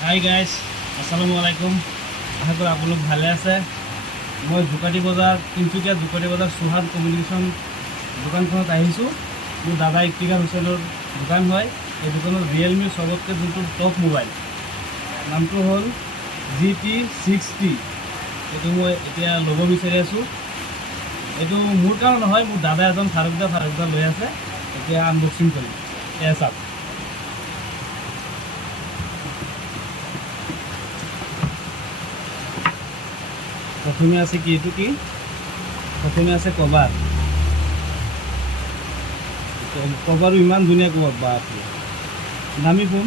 Hi guys, আসসালামু আলাইকুম। আশা কৰি आप लोग ভালে আছে। মই জোকাটি বজাৰ তিনিচুকীয়া জোকাটি বজাৰ সুহান কমিউনিকেশ্যন দোকানখনত আহিছোঁ। মোৰ দাদা ইফতিকাৰ হুছেইনৰ দোকান হয়। এই দোকানত ৰিয়েলমিৰ চবতকৈ যোনটো টপ মোবাইল নামটো হ'ল GT60। এইটো মই এতিয়া ল'ব বিচাৰি আছোঁ। এইটো মোৰ কাৰণে নহয়, মোৰ দাদা এজন ফাৰুকদা লৈ আছে। এতিয়া আনবক্সিং কৰিম। এয়া চাওক। প্রথমে আছে কি এটু কি প্রথমে আছে কভার। কভারও ইমান ধুনীয়া কভার, বাপরে দামী ফোন,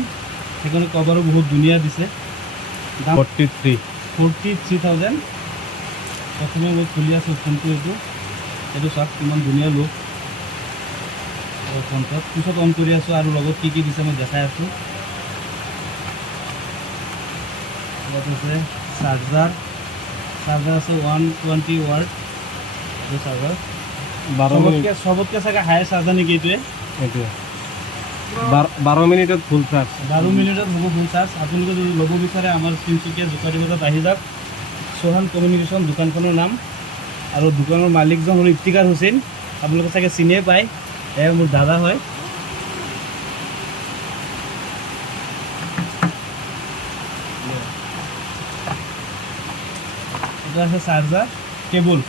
সেখানে কভারও বহুত ধুনীয়া দিছে। দাম 43,000। প্রথমে মই খুলি আছোঁ ফোনটো। এইটো চাওক কিমান ধুনীয়া লুক ফোনটোত। পিছত অন কৰি আছোঁ আৰু লগত কি কি দিছে মই দেখাই আছোঁ। লগত আছে চাৰ্জাৰ আছে 120 ওয়াট। এই চাৰ্জাৰ 12 চাগে হাই চাৰ্জাৰ নেকি এইটোৱে। 12 মিনিটত ফুল চাৰ্জ। 12 মিনিটত হ'ব ফুল চাৰ্জ। আপোনালোকে যদি ল'ব বিচাৰে আমাৰ তিনিচুকীয়া জোকাটি বজাৰত আহি যাওক। সোহান কমিউনিকেশ্যন দোকানখনৰ নাম, আৰু দোকানৰ মালিকজন হ'ল ইফতিকাৰ হুছেইন। আপোনালোকে চাগে চিনিয়ে পায়, এয়া মোৰ দাদা হয়। এটা আছে চাৰ্জাৰ কেবল,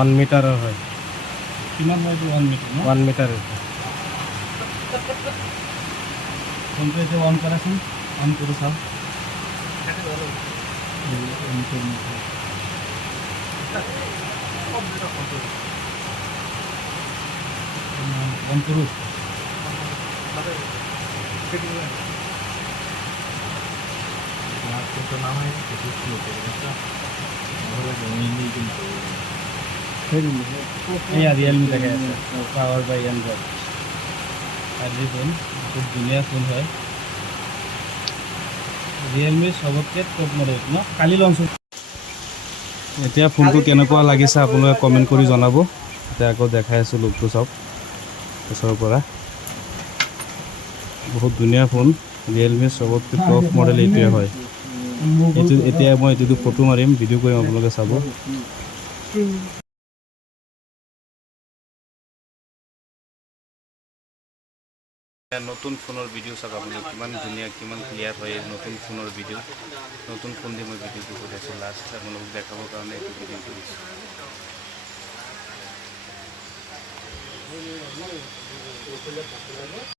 1 মিটাৰৰ হয়। কিমান হয় এইটো? 1 মিটাৰ ন? 1 মিটাৰ। ফোনটো এতিয়া অন কৰাচোন, অন কৰি চাওক। অন কৰোঁ। এয়া ৰিয়েলমি দেখা আছে, পাওয়াৰ বাই অ্যান্ড্ৰয়েড। আৰ এই ফোন খুব ধুনীয়া ফোন হয়। ৰিয়েলমিৰ সবতকৈ টপ মডেল ন, কালি লঞ্চ হৈছে। এতিয়া ফোনটো কেনেকুৱা লাগিছে আপোনালোকে কমেণ্ট কৰি জনাব। এতিয়া আকৌ দেখাই আছোঁ লুকটো চাওক ওচৰৰ পৰা। বহুত ধুনীয়া ফোন, ৰিয়েলমিৰ চবতকৈ টপ মডেল এইটোৱে হয়। এতিয়া মই এইটো ফটো মাৰিম, ভিডিঅ' কৰিম, আপোনালোকে চাব। নতুন ফোনৰ ভিডিঅ' চাওক আপোনালোকে, কিমান ধুনীয়া কিমান ক্লিয়াৰ হয় নতুন ফোনৰ ভিডিঅ'। নতুন ফোন দি মই ভিডিঅ'টো কৰি আছোঁ, লাষ্ট আপোনালোকক দেখাবৰ কাৰণে এইটো ভিডিঅ' কৰিছোঁ।